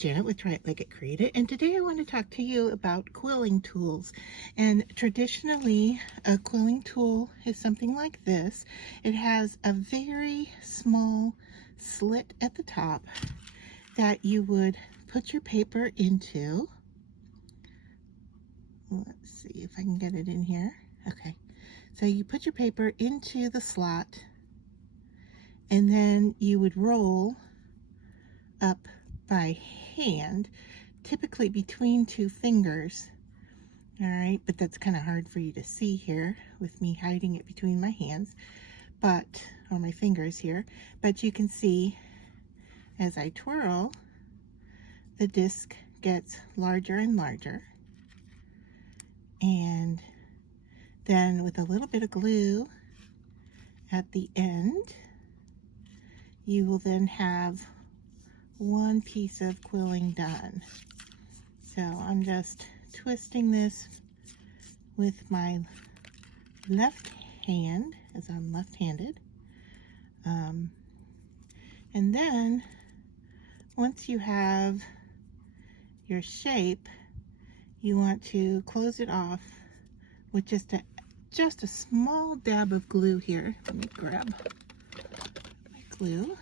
Janet with Try It Like It Create It, and today I want to talk to you about quilling tools. And traditionally, a quilling tool is something like this. It has a very small slit at the top that you would put your paper into. Let's see if I can get it in here. Okay, so you put your paper into the slot, and then you would roll up by hand, typically between two fingers. All right, but that's kind of hard for you to see here with me hiding it between my hands, or my fingers here. But you can see as I twirl, the disc gets larger and larger. And then with a little bit of glue at the end, you will then have one piece of quilling done. So I'm just twisting this with my left hand, as I'm left-handed. And then once you have your shape, you want to close it off with just a small dab of glue here. Let me grab my glue.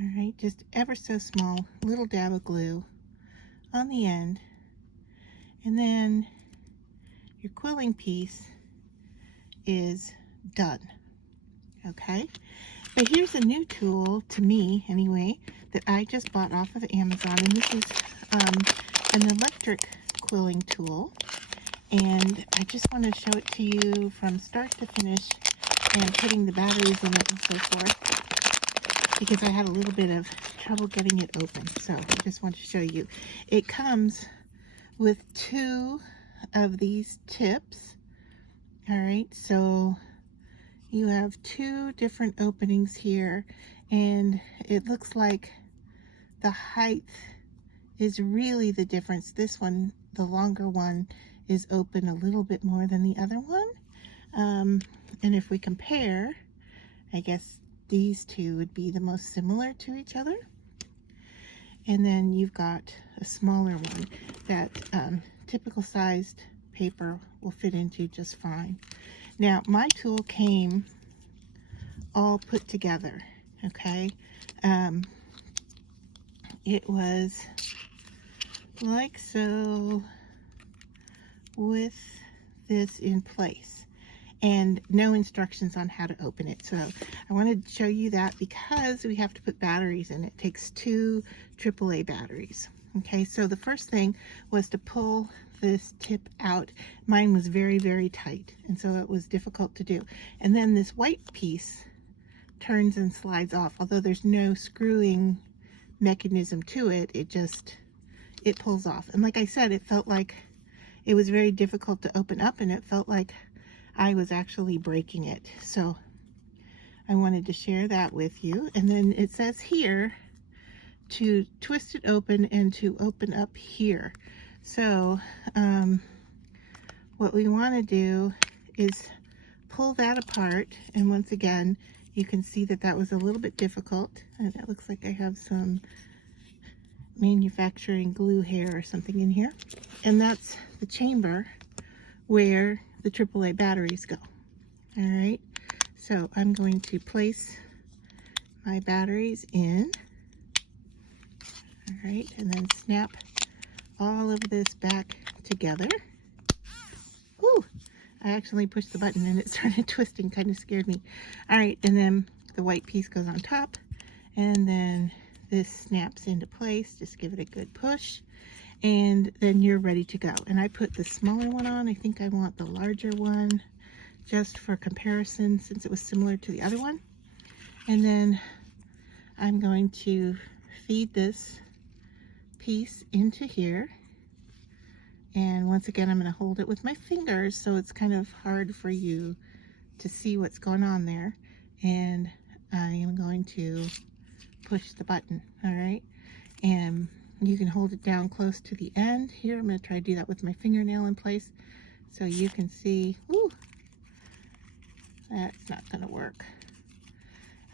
All right, just ever so small little dab of glue on the end, and then your quilling piece is done. Okay, but here's a new tool, to me anyway, that I just bought off of Amazon, and this is an electric quilling tool, and I just want to show it to you from start to finish, and putting the batteries in it and so forth, because I had a little bit of trouble getting it open. So I just want to show you. It comes with two of these tips. All right, so you have two different openings here, and it looks like the height is really the difference. This one, the longer one, is open a little bit more than the other one. And if we compare, I guess these two would be the most similar to each other. And then you've got a smaller one that typical sized paper will fit into just fine. Now, my tool came all put together, okay? It was like so, with this in place, and no instructions on how to open it. So I wanted to show you that because we have to put batteries in. It takes two AAA batteries. Okay, so the first thing was to pull this tip out. Mine was very, very tight, and so it was difficult to do. And then this white piece turns and slides off. Although there's no screwing mechanism to it, it pulls off. And like I said, it felt like it was very difficult to open up, and it felt like I was actually breaking it. So I wanted to share that with you. And then it says here to twist it open and to open up here. So what we want to do is pull that apart, and once again you can see that that was a little bit difficult, and it looks like I have some manufacturing glue hair or something in here, and that's the chamber where the AAA batteries go. All right, so I'm going to place my batteries in. All right, and then snap all of this back together. Ooh, I actually pushed the button and it started twisting, kind of scared me. All right, and then the white piece goes on top, and then this snaps into place. Just give it a good push, and then you're ready to go. And I put the smaller one on. I think I want the larger one just for comparison, since it was similar to the other one. And then I'm going to feed this piece into here, and once again I'm going to hold it with my fingers, so it's kind of hard for you to see what's going on there, and I am going to push the button. All right, and you can hold it down close to the end here. I'm going to try to do that with my fingernail in place so you can see. Ooh, that's not going to work.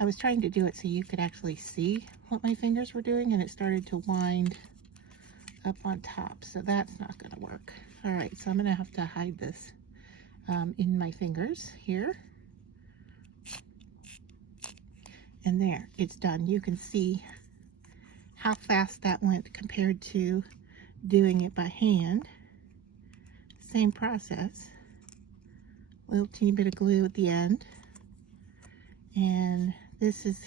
I was trying to do it so you could actually see what my fingers were doing, and it started to wind up on top, so that's not going to work. All right, so I'm going to have to hide this in my fingers here. And there, it's done. You can see how fast that went compared to doing it by hand. Same process. Little teeny bit of glue at the end. And this is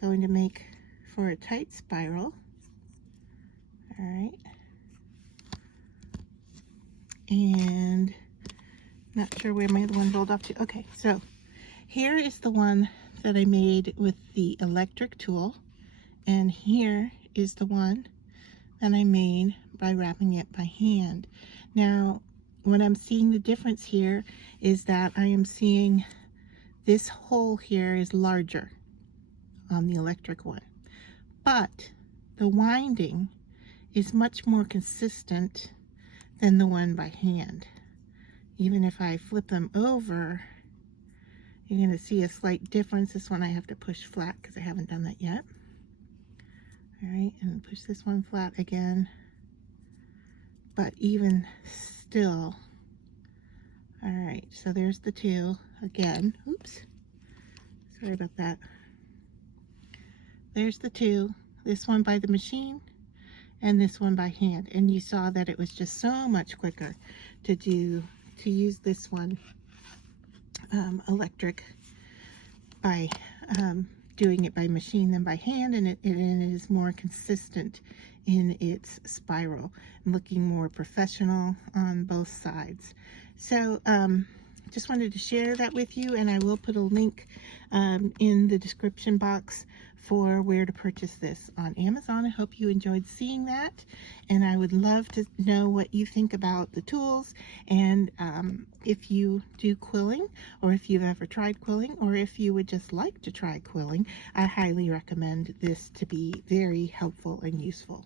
going to make for a tight spiral. All right. And not sure where my other one rolled off to. Okay, so here is the one that I made with the electric tool. And here is the one that I made by wrapping it by hand. Now, what I'm seeing the difference here is that I am seeing this hole here is larger on the electric one, but the winding is much more consistent than the one by hand. Even if I flip them over, you're going to see a slight difference. This one I have to push flat because I haven't done that yet. All right, and push this one flat again. But even still, all right, so there's the two again. Oops, sorry about that. There's the two, this one by the machine and this one by hand. And you saw that it was just so much quicker to use this one electric by doing it by machine than by hand, and it is more consistent in its spiral and looking more professional on both sides. So just wanted to share that with you, and I will put a link in the description box for where to purchase this on Amazon. I hope you enjoyed seeing that, and I would love to know what you think about the tools, and if you do quilling, or if you've ever tried quilling, or if you would just like to try quilling. I highly recommend this to be very helpful and useful.